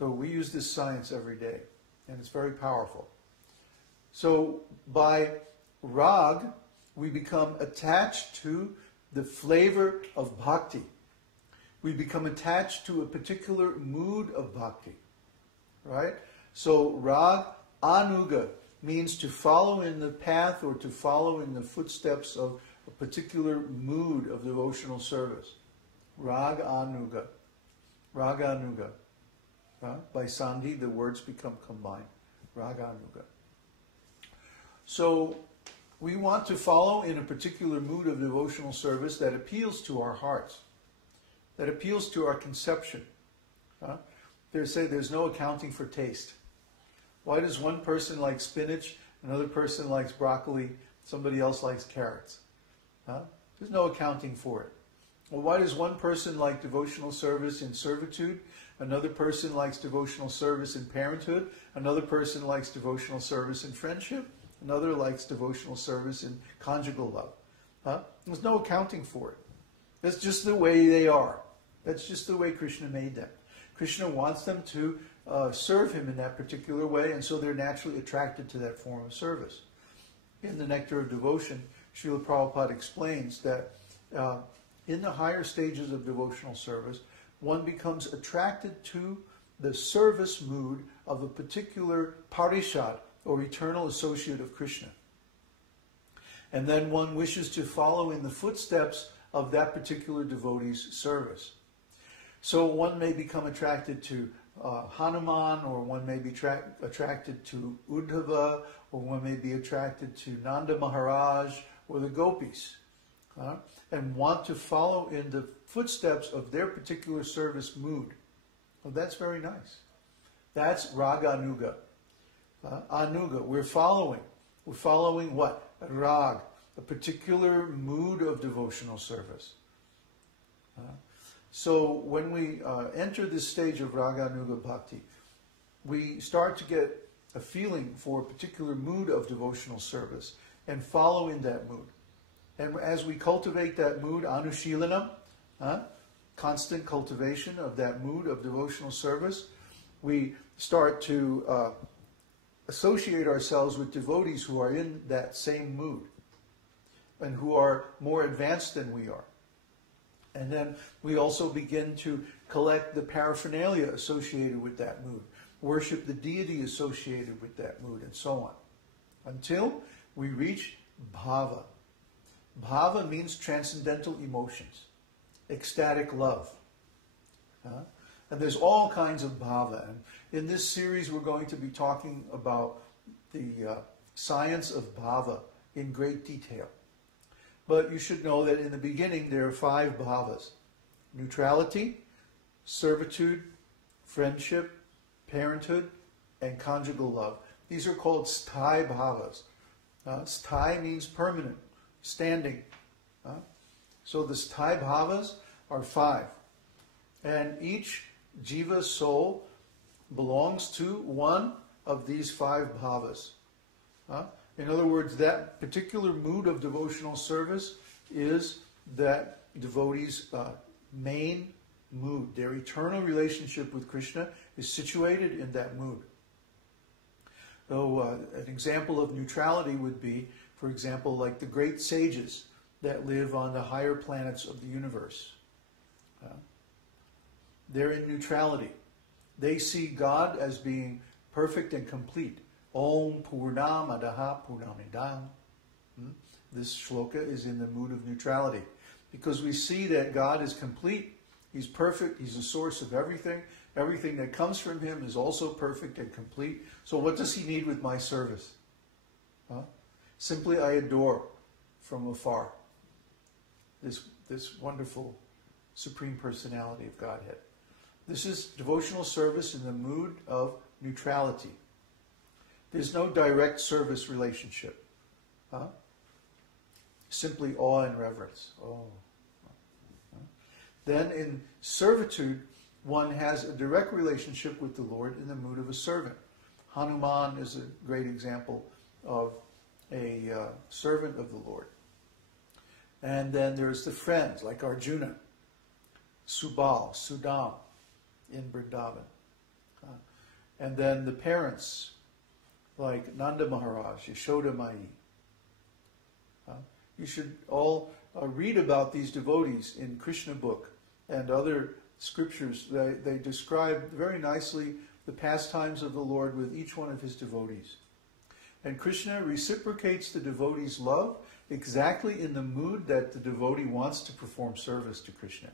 So we use this science every day, and it's very powerful. So by rag, we become attached to the flavor of bhakti. We become attached to a particular mood of bhakti, right? So rāgānuga means to follow in the path or to follow in the footsteps of a particular mood of devotional service. Rāgānuga. Rāgānuga. By sandhi, the words become combined. Rāgānuga. So we want to follow in a particular mood of devotional service that appeals to our hearts, that appeals to our conception. They say there's no accounting for taste. Why does one person like spinach, another person likes broccoli, somebody else likes carrots? There's no accounting for it. Well, why does one person like devotional service in servitude, another person likes devotional service in parenthood, another person likes devotional service in friendship, another likes devotional service in conjugal love? There's no accounting for it. That's just the way they are. That's just the way Krishna made them. Krishna wants them to serve him in that particular way, and so they're naturally attracted to that form of service. In the Nectar of Devotion, Srila Prabhupada explains that in the higher stages of devotional service, one becomes attracted to the service mood of a particular parishad, or eternal associate of Krishna. And then one wishes to follow in the footsteps of that particular devotee's service. So one may become attracted to Hanuman, or one may be attracted to Uddhava, or one may be attracted to Nanda Maharaj or the gopis, and want to follow in the footsteps of their particular service mood. Well, that's very nice. That's rāgānuga. Anuga, we're following. We're following what? Rag, a particular mood of devotional service. So when we enter this stage of rāgānuga bhakti, we start to get a feeling for a particular mood of devotional service and follow in that mood. And as we cultivate that mood, Anuśilanam, constant cultivation of that mood of devotional service, we start to associate ourselves with devotees who are in that same mood and who are more advanced than we are. And then we also begin to collect the paraphernalia associated with that mood, worship the deity associated with that mood, and so on, until we reach bhāva. Bhāva means transcendental emotions, ecstatic love. And there's all kinds of bhāva. And in this series, we're going to be talking about the science of bhāva in great detail. But you should know that in the beginning, there are 5 bhāvas: neutrality, servitude, friendship, parenthood, and conjugal love. These are called sthāyi bhāvas. Sthāyi means permanent, standing. So the sthāyi bhāvas are 5. And each jiva soul belongs to one of these 5 bhavas. In other words, that particular mood of devotional service is that devotee's main mood. Their eternal relationship with Krishna is situated in that mood. So an example of neutrality would be, for example, like the great sages that live on the higher planets of the universe. They're in neutrality. They see God as being perfect and complete. Om Purnamadaha Purnamidam. This shloka is in the mood of neutrality, because we see that God is complete, He's perfect, He's the source of everything. Everything that comes from Him is also perfect and complete. So what does He need with my service? Simply I adore from afar this wonderful Supreme Personality of Godhead. This is devotional service in the mood of neutrality. There's no direct service relationship. Simply awe and reverence. Then in servitude, one has a direct relationship with the Lord in the mood of a servant. Hanuman is a great example of a servant of the Lord. And then there's the friends, like Arjuna, Subal, Sudam in Vrindavan. And then the parents, like Nanda Maharaj, Yashoda Mai. You should all read about these devotees in Krishna book and other scriptures. They describe very nicely the pastimes of the Lord with each one of his devotees. And Krishna reciprocates the devotee's love exactly in the mood that the devotee wants to perform service to Krishna.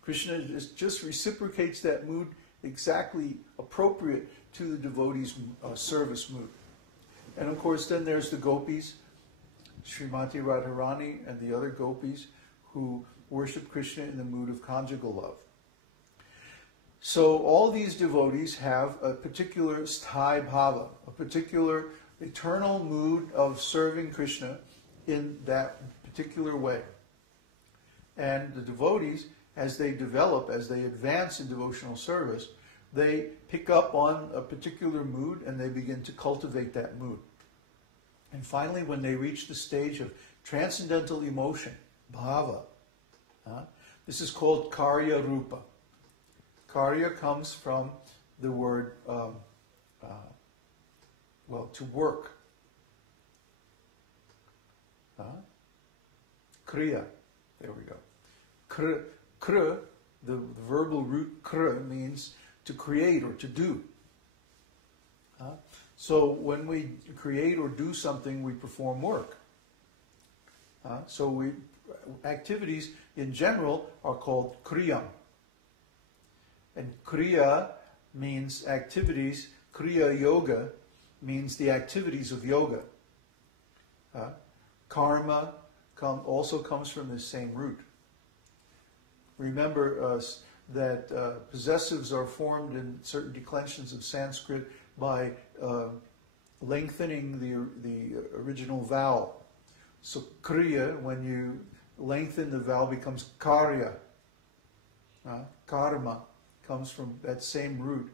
Krishna just reciprocates that mood exactly appropriate to the devotee's service mood. And of course then there's the gopis, Srimati Radharani and the other gopis who worship Krishna in the mood of conjugal love. So all these devotees have a particular sthāyi bhāva, a particular eternal mood of serving Krishna in that particular way. And the devotees, as they develop, as they advance in devotional service, they pick up on a particular mood and they begin to cultivate that mood. And finally, when they reach the stage of transcendental emotion, bhāva, this is called kārya-rūpa. Kārya comes from the word, to work. Kriya, there we go. Kr, the verbal root kr means to create or to do. So when we create or do something, we perform work. So activities in general are called kriyam. And kriya means activities. Kriya yoga means the activities of yoga. Karma also comes from the same root. Remember that possessives are formed in certain declensions of Sanskrit by lengthening the original vowel. So kriya, when you lengthen the vowel, becomes kārya. Karma comes from that same root.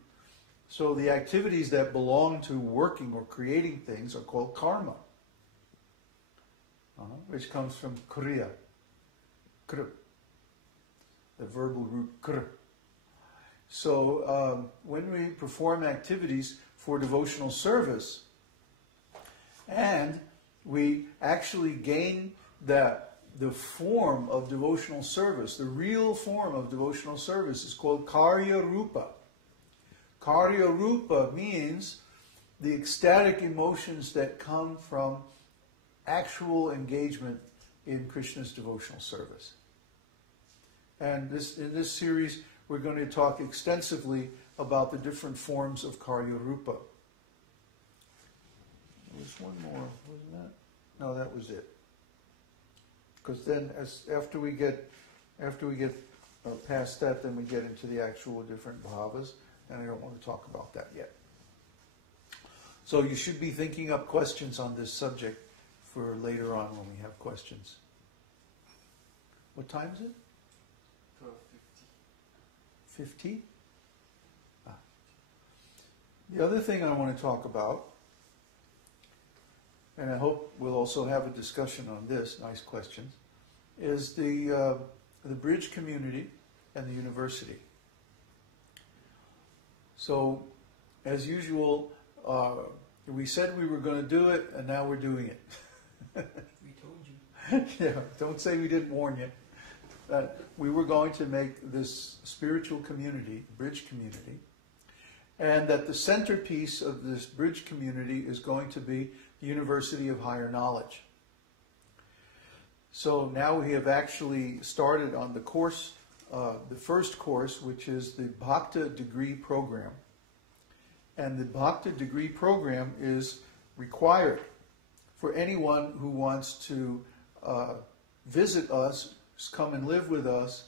So the activities that belong to working or creating things are called karma, which comes from kriya, kr, the verbal root kr. So when we perform activities for devotional service, and we actually gain the form of devotional service, the real form of devotional service is called kārya-rūpa. Kārya-rūpa means the ecstatic emotions that come from actual engagement in Krishna's devotional service. And in this series, we're going to talk extensively about the different forms of kārya-rūpa. There was one more, wasn't that? No, that was it. Because then, after we get past that, then we get into the actual different bhavas, and I don't want to talk about that yet. So you should be thinking up questions on this subject for later on when we have questions. What time is it? 12:50. 50? The other thing I want to talk about, and I hope we'll also have a discussion on this, nice questions, is the bridge community and the university. So, as usual, we said we were going to do it, and now we're doing it. We told you. Yeah, don't say we didn't warn you. We were going to make this spiritual community, bridge community, and that the centerpiece of this bridge community is going to be the University of Higher Knowledge. So now we have actually started on the course, the first course, which is the Bhakti degree program. And the Bhakti degree program is required for anyone who wants to visit us, come and live with us,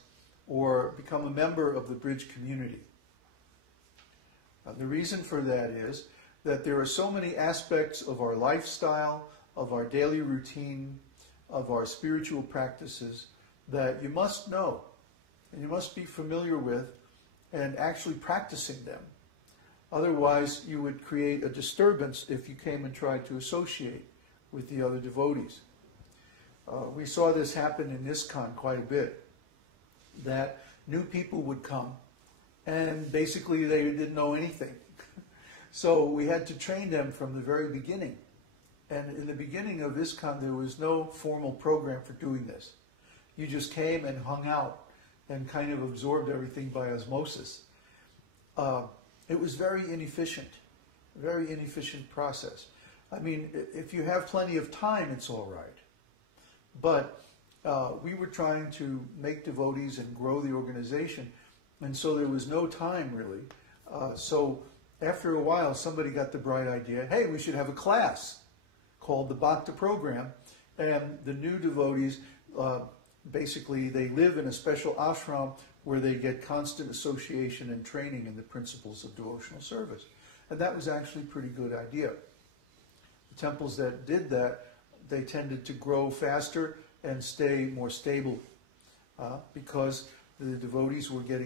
or become a member of the bridge community. The reason for that is that there are so many aspects of our lifestyle, of our daily routine, of our spiritual practices that you must know and you must be familiar with and actually practicing them. Otherwise, you would create a disturbance if you came and tried to associate with the other devotees. We saw this happen in ISKCON quite a bit, that new people would come and basically they didn't know anything. So we had to train them from the very beginning. And in the beginning of ISKCON, there was no formal program for doing this. You just came and hung out and kind of absorbed everything by osmosis. It was very inefficient process. I mean, if you have plenty of time, it's all right. But we were trying to make devotees and grow the organization, and so there was no time really. So after a while, somebody got the bright idea, hey, we should have a class called the Bhakti program, and the new devotees, basically they live in a special ashram where they get constant association and training in the principles of devotional service. And that was actually a pretty good idea. The temples that did that, they tended to grow faster and stay more stable because the devotees were getting